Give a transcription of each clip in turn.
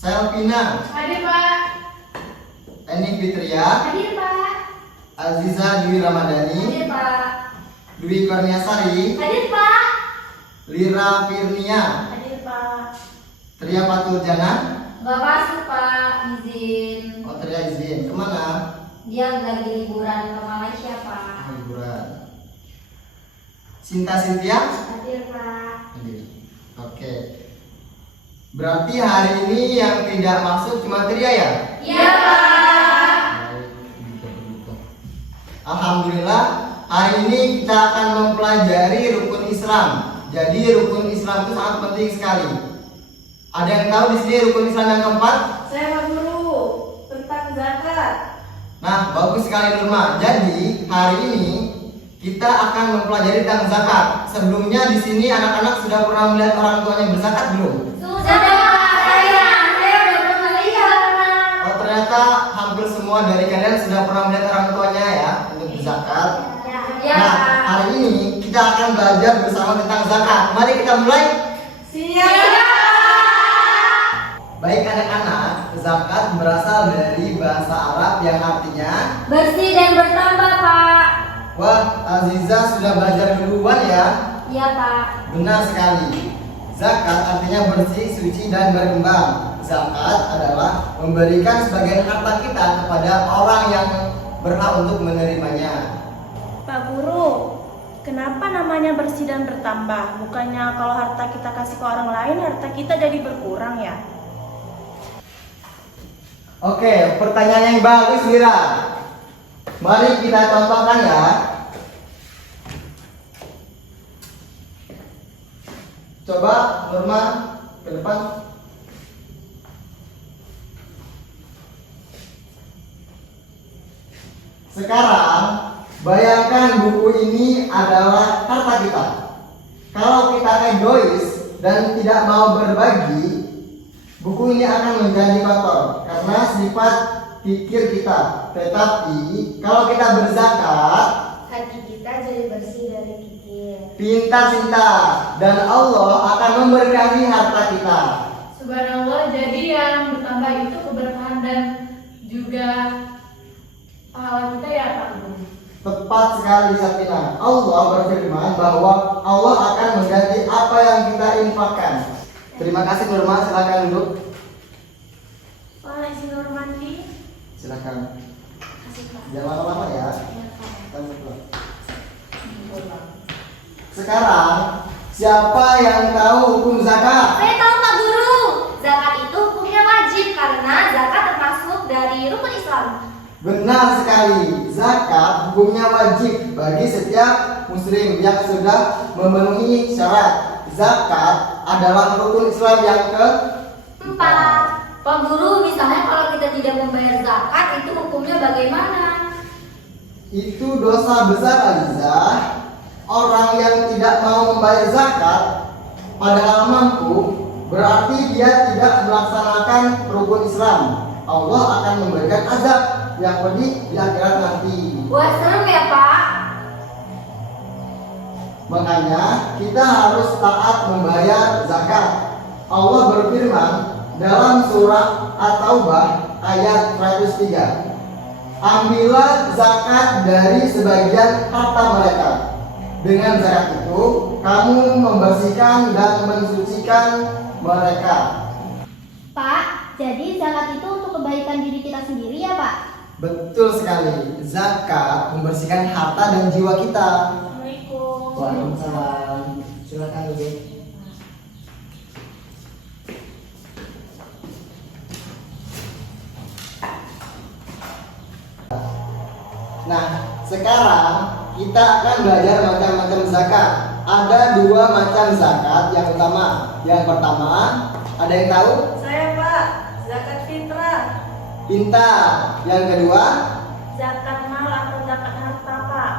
Selvina. Hadir, Pak. Eni Fitria. Hadir, Pak. Aziza Dwi Ramadhani. Hadir, Pak. Dwi Kurniasari. Hadir, Pak. Lira Firnia. Hadir, Pak. Tria Paturjana. Gak masuk, Pak. Izin. Oh, Tria izin. Kemana? Dia lagi liburan ke Malaysia, Pak. Liburan. Sinta Sintia. Hadir, Pak. Hadir. Oke. Berarti hari ini yang tidak masuk cuma Tria ya? Iya, Pak. Alhamdulillah, hari ini kita akan mempelajari rukun Islam. Jadi rukun Islam itu sangat penting sekali. Ada yang tahu di sini rukun Islam yang keempat? Saya Pak Guru tentang zakat. Nah, bagus sekali Nurma. Jadi hari ini kita akan mempelajari tentang zakat. Sebelumnya di sini anak-anak sudah pernah melihat orang tuanya berzakat belum? Sudah, Pak. Saya udah pernah lihat. Oh, ternyata hampir semua dari kalian sudah pernah melihat orang tuanya ya untuk berzakat. Ya. Nah, hari ini kita akan belajar bersama tentang zakat. Mari kita mulai. Siap. Baik anak-anak, zakat berasal dari bahasa Arab yang artinya Bersih dan bertambah, Pak. wah, Aziza sudah belajar duluan ya. Iya, Pak. Benar sekali. Zakat artinya bersih, suci dan berkembang. Zakat adalah memberikan sebagian harta kita kepada orang yang berhak untuk menerimanya. Pak Guru, kenapa namanya bersih dan bertambah? Bukannya kalau harta kita kasih ke orang lain, harta kita jadi berkurang ya? Oke, pertanyaan yang bagus Mira. Mari kita contohkan ya. Coba Nurma ke depan. Sekarang bayangkan buku ini adalah harta kita. Kalau kita egois dan tidak mau berbagi, buku ini akan menjadi kotor karena sifat pikir kita. Tetapi kalau kita berzakat, Hati kita jadi bersih dari kikir. pintar cinta dan Allah akan memberkahi harta kita. Subhanallah, jadi yang bertambah itu keberkahan dan juga pahala kita ya Pak Guru. Tepat sekali Satina. Allah berfirman bahwa Allah akan mengganti apa yang kita infakkan. Terima kasih Nurma, silakan duduk. Pak, izin Nurmandi. Silakan. Kasih Pak. Jangan lama-lama ya. Ya, Pak. Kamu pulang. Sekarang siapa yang tahu hukum zakat? Saya tahu, Pak Guru. Zakat itu hukumnya wajib karena zakat termasuk dari rukun Islam. Benar sekali. Zakat hukumnya wajib bagi setiap muslim yang sudah memenuhi syarat. Zakat adalah rukun Islam yang Empat. Pak Guru, misalnya kalau kita tidak membayar zakat, itu hukumnya bagaimana? itu dosa besar Aliza. Orang yang tidak mau membayar zakat padahal mampu, berarti dia tidak melaksanakan rukun Islam. Allah akan memberikan azab yang pedih di akhirat nanti. Wah, serem ya, Pak. Makanya kita harus taat membayar zakat. Allah berfirman dalam surah At-Taubah ayat 103. Ambillah zakat dari sebagian harta mereka. Dengan zakat itu kamu membersihkan dan mensucikan mereka. Pak, jadi zakat itu untuk kebaikan diri kita sendiri ya, Pak? Betul sekali. Zakat membersihkan harta dan jiwa kita. Assalamualaikum. Waalaikumsalam. Silakan duduk. Nah, sekarang kita akan belajar macam-macam zakat. Ada dua macam zakat yang utama. Yang pertama, ada yang tahu? Saya Pak, zakat fitrah. Pintar. Yang kedua, Zakat mal atau zakat harta Pak.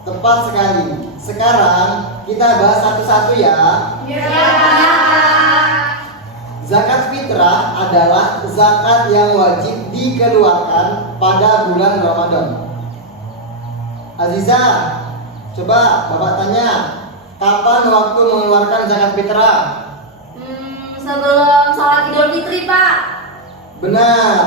tepat sekali. Sekarang kita bahas satu-satu ya. Ya. Zakat fitrah adalah zakat yang wajib dikeluarkan pada bulan Ramadan. Aziza, coba Bapak tanya, kapan waktu mengeluarkan zakat fitrah? Sebelum sholat Idul Fitri, Pak. Benar.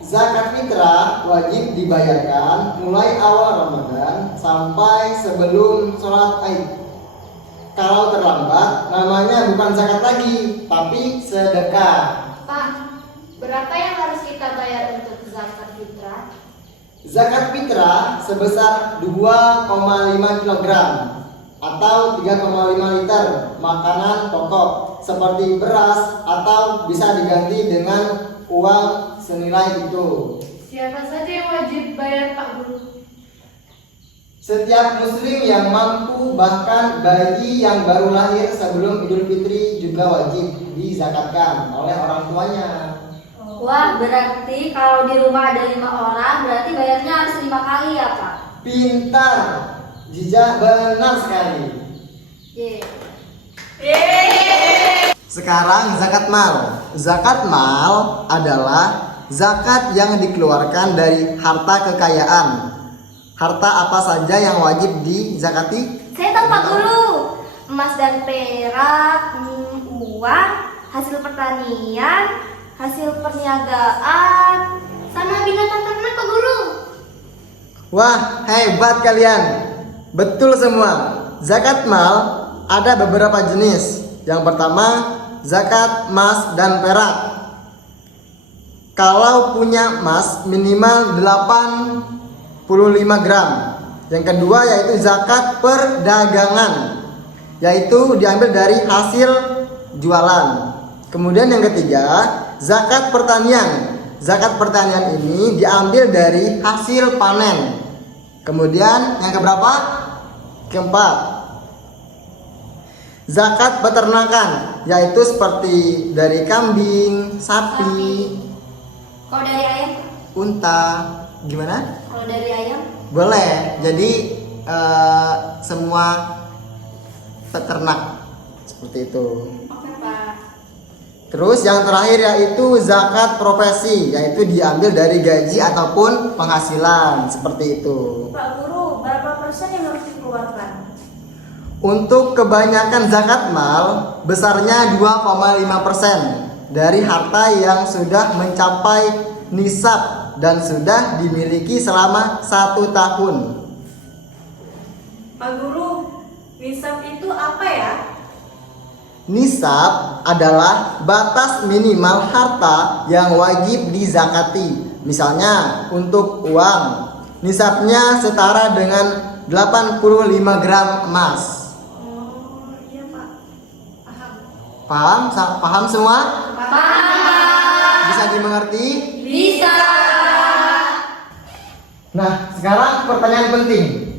Zakat fitrah wajib dibayarkan mulai awal Ramadan sampai sebelum sholat Id. Kalau terlambat, namanya bukan zakat lagi, tapi sedekah. Pak, berapa yang harus kita bayar untuk zakat fitrah? Zakat fitrah sebesar 2,5 kg atau 3,5 liter makanan pokok seperti beras atau bisa diganti dengan uang senilai itu. Siapa saja yang wajib bayar Pak Guru? Setiap muslim yang mampu, bahkan bayi yang baru lahir sebelum Idul Fitri juga wajib dizakatkan oleh orang tuanya. Wah, berarti kalau di rumah ada 5 orang, berarti bayarnya harus 5 kali ya Pak? Pintar, Jija, benar sekali. Ye. Sekarang zakat mal. Zakat mal adalah zakat yang dikeluarkan dari harta kekayaan. Harta apa saja yang wajib dizakati? Saya tahu Pak Guru. Emas dan perak, uang, hasil pertanian, hasil perniagaan, sama binatang ternak Pak Guru. Wah, hebat kalian. Betul semua. Zakat mal ada beberapa jenis. Yang pertama, zakat emas dan perak. Kalau punya emas minimal 85 gram. Yang kedua yaitu zakat perdagangan, yaitu diambil dari hasil jualan. Kemudian yang ketiga, zakat pertanian. Zakat pertanian ini diambil dari hasil panen. Kemudian yang keberapa? Keempat, zakat peternakan, yaitu seperti dari kambing, sapi, Kalau dari ayam? unta. Gimana? Kalau dari ayam? Boleh. Jadi semua peternak seperti itu. Oke Pak. Terus yang terakhir yaitu zakat profesi, yaitu diambil dari gaji ataupun penghasilan seperti itu. Pak Guru, berapa persen yang harus dikeluarkan? Untuk kebanyakan zakat mal besarnya 2,5% dari harta yang sudah mencapai nisab dan sudah dimiliki selama 1 tahun. Pak Guru, nisab itu apa ya? Nisab adalah batas minimal harta yang wajib dizakati. Misalnya untuk uang, nisabnya setara dengan 85 gram emas. Oh iya Pak, paham. Paham? Paham semua? Paham. Bisa dimengerti? Bisa. Nah, sekarang pertanyaan penting.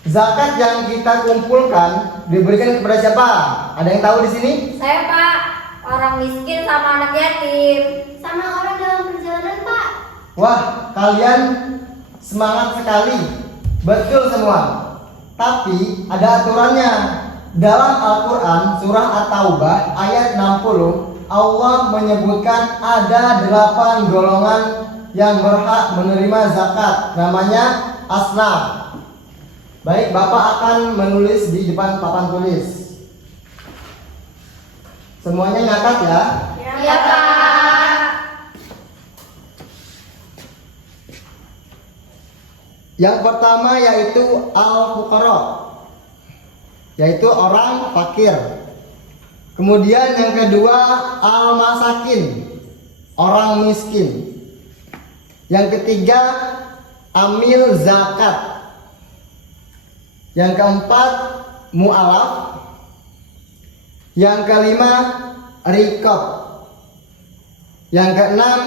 Zakat yang kita kumpulkan diberikan kepada siapa? Ada yang tahu di sini? Saya Pak, orang miskin sama anak yatim, sama orang dalam perjalanan Pak. Wah, kalian semangat sekali. Betul semua. Tapi ada aturannya. Dalam Al-Quran surah At-Taubah ayat 60, Allah menyebutkan ada 8 golongan yang berhak menerima zakat. Namanya asnaf. Baik, Bapak akan menulis di depan papan tulis. Semuanya nyatat ya. Iya Pak. Yang pertama yaitu al-fuqara, yaitu orang fakir. Kemudian yang kedua al-masakin, orang miskin. Yang ketiga amil zakat. Yang keempat mu'alaf. Yang kelima riqab. Yang keenam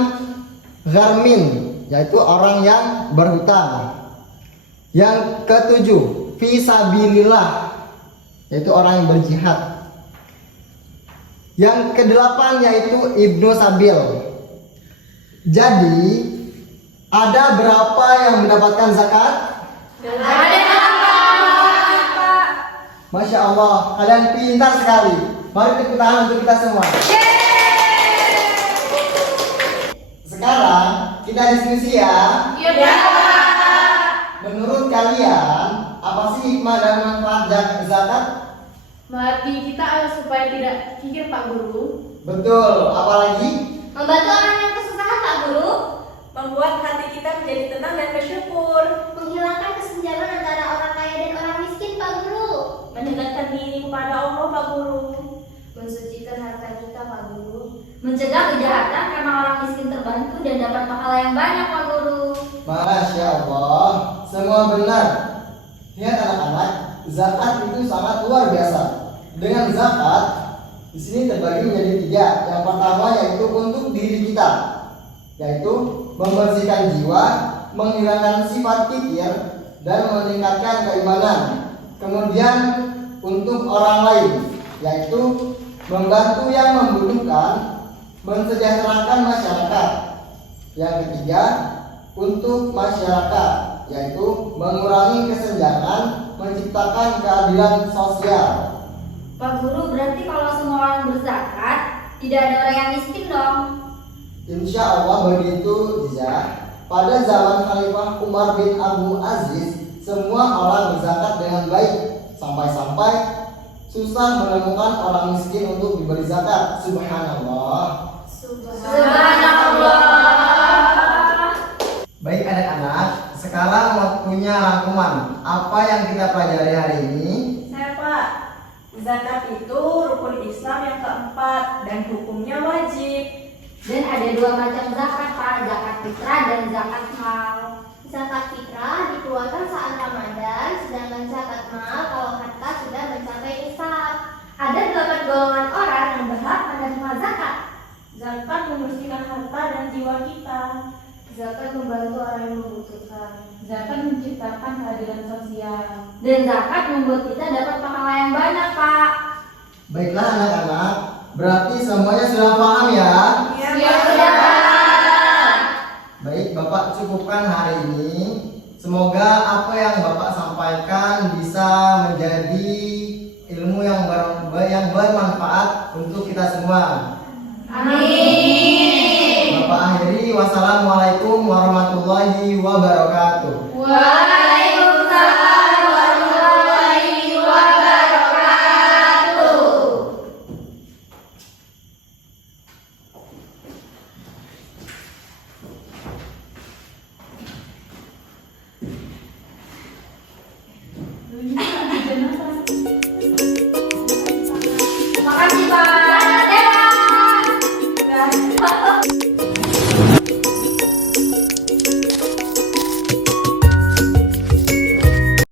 gharmin, yaitu orang yang berhutang. Yang ketujuh fisabilillah, yaitu orang yang berjihad. Yang kedelapan yaitu ibnu sabil. Jadi ada berapa yang mendapatkan zakat? Ada Pak. Masya Allah, kalian pintar sekali. Mari tepuk tangan untuk kita semua. Sekarang kita diskusi ya. Iya Pak. Menurut kalian, apa sih hikmah dan manfaat zakat? Melatih kita supaya tidak kikir Pak Guru. Betul, apalagi? Membantu orang yang kesusahan, Pak Guru. Membuat hati kita menjadi tenang dan bersyukur. Menghilangkan kesenjangan antara orang kaya dan orang miskin, Pak Guru. Mendekatkan diri kepada Allah, Pak Guru. Mensucikan harta kita, Pak Guru. Mencegah kejahatan karena orang miskin terbantu dan dapat pahala yang banyak, Pak Guru. Masya Allah, semua benar. Lihat anak-anak, zakat itu sangat luar biasa. Dengan zakat, di sini terbagi menjadi 3. Yang pertama yaitu untuk diri kita, yaitu membersihkan jiwa, menghilangkan sifat kikir, dan meningkatkan keimanan. Kemudian untuk orang lain, yaitu membantu yang membutuhkan, mensejahterakan masyarakat. Yang ketiga, untuk masyarakat, yaitu mengurangi kesenjangan, menciptakan keadilan sosial. Pak Guru, berarti kalau semua orang berzakat, tidak ada orang yang miskin dong. Insya Allah begitu, Iza. Pada zaman Khalifah Umar bin Abdul Aziz, semua orang berzakat dengan baik, sampai-sampai susah menemukan orang miskin untuk diberi zakat. Subhanallah. Subhanallah. Baik anak-anak, sekarang waktunya rangkuman. Apa yang kita pelajari hari ini? Saya Pak, zakat itu rukun Islam yang keempat dan hukumnya wajib. Dan ada 2 macam zakat, Pak. Zakat fitrah dan zakat mal. Zakat fitrah dikeluarkan saat Ramadan, sedangkan zakat mal kalau harta sudah mencapai nisab. Ada 8 golongan orang yang berhak menerima zakat. Zakat membersihkan harta dan jiwa kita. Zakat membantu orang yang membutuhkan. Zakat menciptakan keadilan sosial. Dan zakat membuat kita dapat pahala yang banyak, Pak. Baiklah anak-anak, berarti semuanya sudah paham ya? Ya, sudah, Pak. Baik, Bapak cukupkan hari ini. Semoga apa yang Bapak sampaikan bisa menjadi ilmu yang bermanfaat untuk kita semua. Amin. Bapak akhiri, wassalamualaikum warahmatullahi wabarakatuh. Waalaikumsalam.